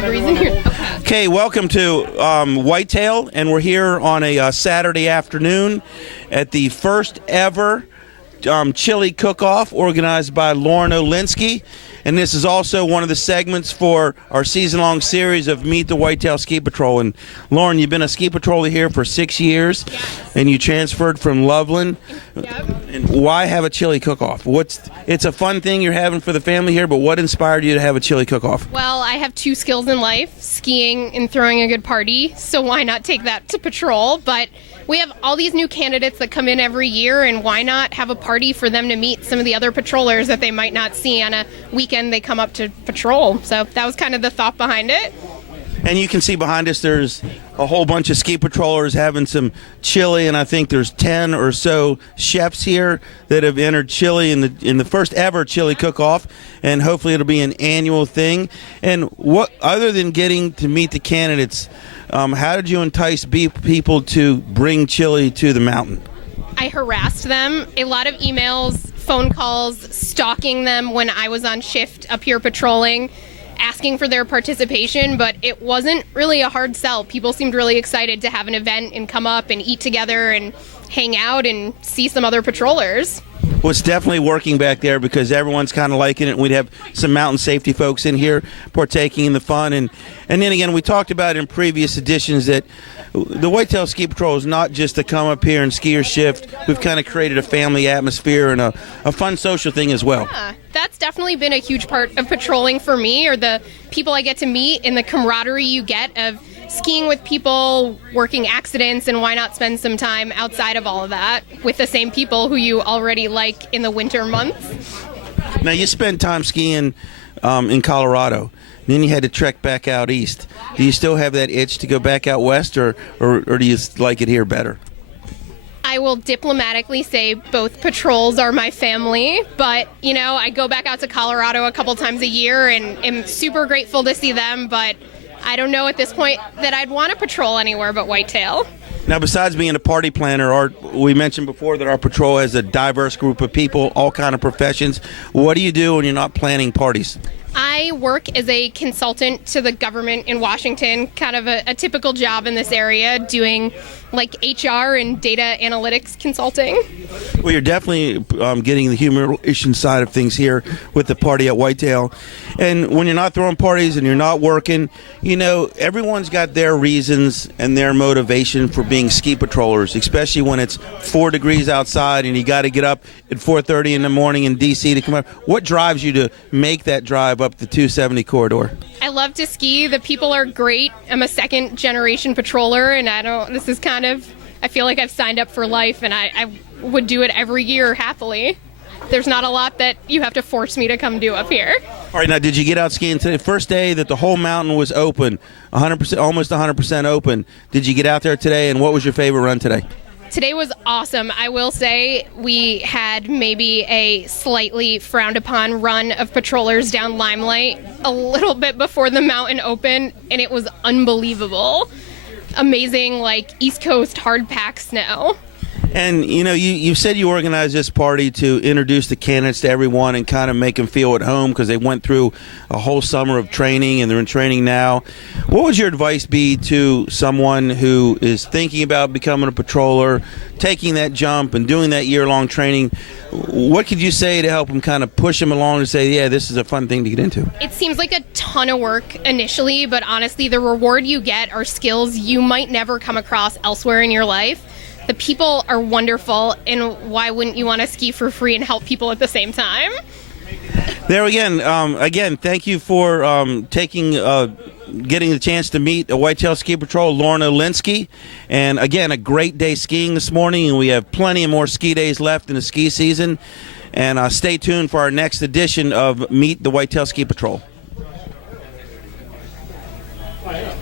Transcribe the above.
degrees in here. Okay, welcome to Whitetail, and we're here on a Saturday afternoon at the first ever chili cook-off organized by Lauren Olinsky. And this is also one of the segments for our season-long series of Meet the Whitetail Ski Patrol. And Lauren, you've been a ski patroller here for 6 years, yes. And you transferred from Loveland. Yep. And why have a chili cook-off? It's a fun thing you're having for the family here, but what inspired you to have a chili cook-off? Well, I have two skills in life, skiing and throwing a good party, so why not take that to patrol? But we have all these new candidates that come in every year, and why not have a party for them to meet some of the other patrollers that they might not see on a weekend they come up to patrol. So that was kind of the thought behind it. And you can see behind us there's a whole bunch of ski patrollers having some chili, and I think there's 10 or so chefs here that have entered chili in the first ever chili cook-off, and hopefully it'll be an annual thing. And what, other than getting to meet the candidates, how did you entice people to bring chili to the mountain? I harassed them, a lot of emails, phone calls, stalking them when I was on shift up here patrolling, asking for their participation, but it wasn't really a hard sell. People seemed really excited to have an event and come up and eat together and hang out and see some other patrollers. Well, it's definitely working back there because everyone's kind of liking it. We'd have some mountain safety folks in here partaking in the fun. And then again, we talked about in previous editions that the Whitetail Ski Patrol is not just to come up here and ski or shift. We've kind of created a family atmosphere and a fun social thing as well. Yeah, that's definitely been a huge part of patrolling for me, or the people I get to meet and the camaraderie you get of skiing with people, working accidents, and why not spend some time outside of all of that with the same people who you already like in the winter months. Now, you spent time skiing in Colorado. Then you had to trek back out east. Do you still have that itch to go back out west, or do you like it here better? I will diplomatically say both patrols are my family, but, you know, I go back out to Colorado a couple times a year and am super grateful to see them, but I don't know at this point that I'd want to patrol anywhere but Whitetail. Now, besides being a party planner, we mentioned before that our patrol has a diverse group of people, all kind of professions. What do you do when you're not planning parties? I work as a consultant to the government in Washington, kind of a typical job in this area, doing like HR and data analytics consulting. Well, you're definitely getting the human relations side of things here with the party at Whitetail. And when you're not throwing parties and you're not working, you know, everyone's got their reasons and their motivation for being ski patrollers, especially when it's 4 degrees outside and you got to get up at 4:30 in the morning in D.C. to come up. What drives you to make that drive up the 270 corridor? I love to ski. The people are great. I'm a second-generation patroller, and I feel like I've signed up for life, and I would do it every year happily. There's not a lot that you have to force me to come do up here. All right, now, did you get out skiing today? First day that the whole mountain was open, 100%, almost 100% open. Did you get out there today, and what was your favorite run today? Today was awesome. I will say we had maybe a slightly frowned upon run of patrollers down Limelight a little bit before the mountain opened, and it was unbelievable. Amazing, like East Coast hard pack snow. And, you know, you said you organized this party to introduce the candidates to everyone and kind of make them feel at home because they went through a whole summer of training and they're in training now. What would your advice be to someone who is thinking about becoming a patroller, taking that jump and doing that year-long training? What could you say to help them kind of push them along and say, yeah, this is a fun thing to get into? It seems like a ton of work initially, but honestly, the reward you get are skills you might never come across elsewhere in your life. The people are wonderful, and why wouldn't you want to ski for free and help people at the same time? There again, thank you for getting the chance to meet the Whitetail Ski Patrol, Lauren Olinsky. And again, a great day skiing this morning, and we have plenty of more ski days left in the ski season. And stay tuned for our next edition of Meet the Whitetail Ski Patrol. Oh, yeah.